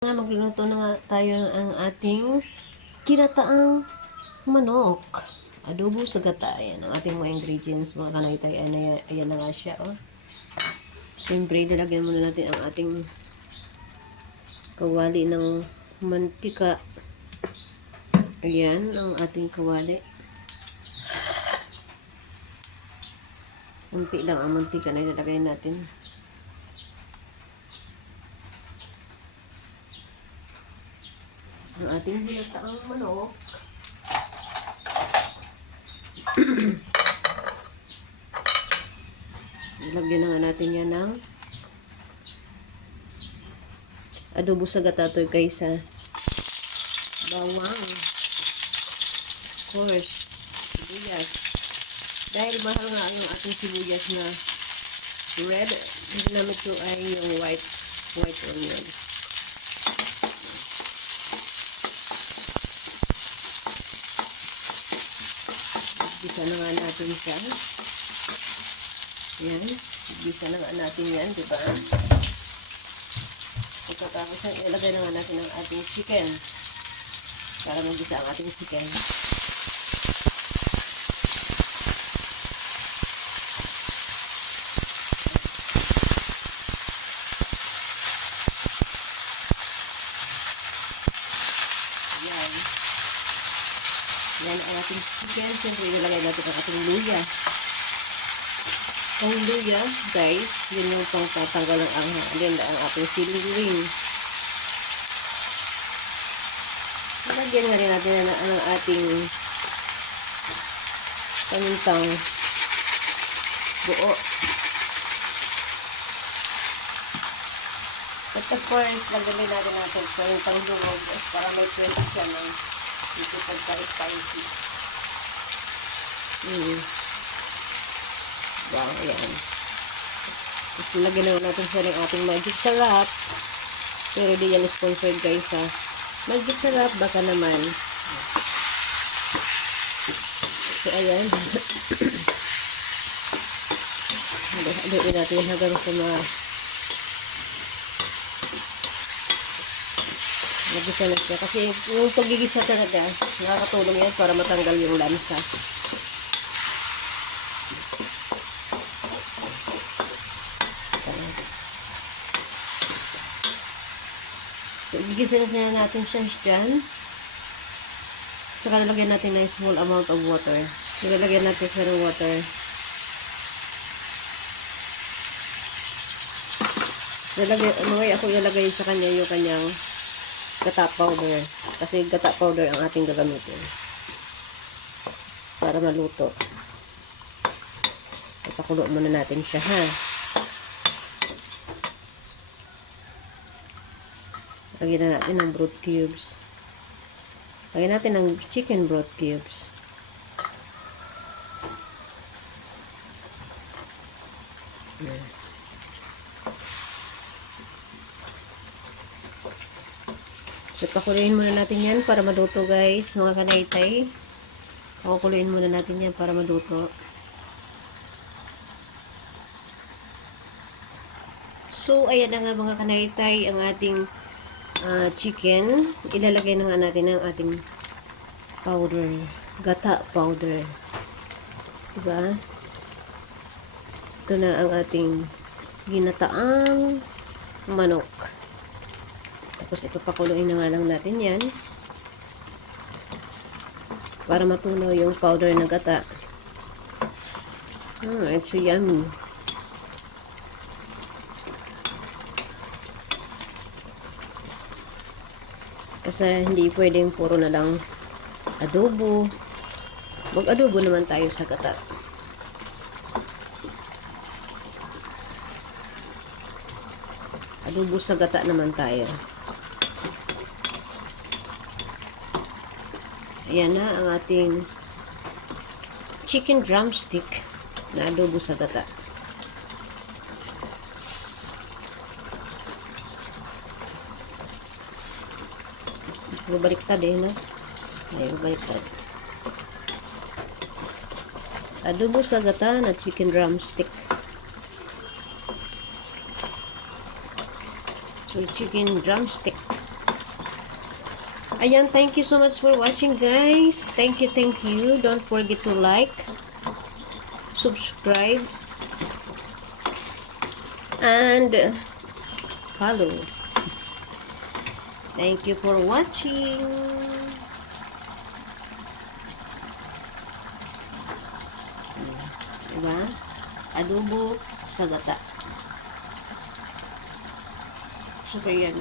Magluluto na nga tayo ng ating ginataang manok. Adobo sa gata. Ayan ang ating mga ingredients, mga kanaytay. Ayan na nga siya. Oh. Siyempre, nilagyan muna natin ang ating kawali ng mantika. Ayan ang ating kawali. Kunti lang ang mantika na ilalagay natin. Ang ating ginataang manok. Ilagyan na nga natin yan ng adobo sa gata to kaysa bawang, of course, sibuyas. Dahil mahal nga ang ating sibuyas na red, ginamit ko ay yung white onion. Bisa na nga natin siya. Yan. Bisa na nga natin yan, diba? Pagkatapos na, ilagay na nga natin ang ating chicken. Para mag-isa ang ating chicken. Yan. Yan ang ating chicken. Siyempre, ilalagay natin ang ating luya. Ang luya, guys, yun yung pang tatanggal ng anghang. Ang ating siling. Lagyan nga rin natin ang ating pamintang buo. At of course, lagyan rin natin natin pamintang durog para may twist siya ng dito pagka-spicy. Wow, ayan. Tapos lagyan na natin siya ng ating magic sarap. Pero di yan sponsored guys ha. Magic sarap, baka naman. So, ayan. Haluin natin hanggang sa nagisa na siya. Kasi yung pagigisa talaga, nakakatulong yan para matanggal yung lansa. So, gigisa na natin siya dyan. Saka lalagyan natin na small amount of water. So, lalagyan natin siya ng water. Mamaya ako ilalagay sa kanya yung kanyang gata powder. Kasi gata powder ang ating gagamitin. Para maluto. Ipakulo muna natin siya ha. Lagyan na natin ng broth cubes. Lagyan natin ng chicken broth cubes. So, pakuluin muna natin yan para maluto guys, mga kanaytay. Pakuluin muna natin yan para maluto. So, ayan na nga mga kanaytay, ang ating chicken. Ilalagay na nga natin ang ating powder. Gata powder. Diba? Ito na ang ating ginataang manok. Tapos ito pakuluin na nga lang natin yan. Para matunaw yung powder na gata. It's so yummy. Kasi hindi pwedeng puro na lang adobo. Mag-adobo naman tayo sa gata. Adobo sa gata naman tayo. Ayan na ang ating chicken drumstick na adobo sa gata. Baliktad eh, no? Ayun, baliktad. Adobo sa gata na chicken drumstick. So, chicken drumstick. Ayan, thank you so much for watching, guys. Thank you, thank you. Don't forget to like, subscribe, and follow. Thank you for watching. Diba? Adobo sa gata. So, kaya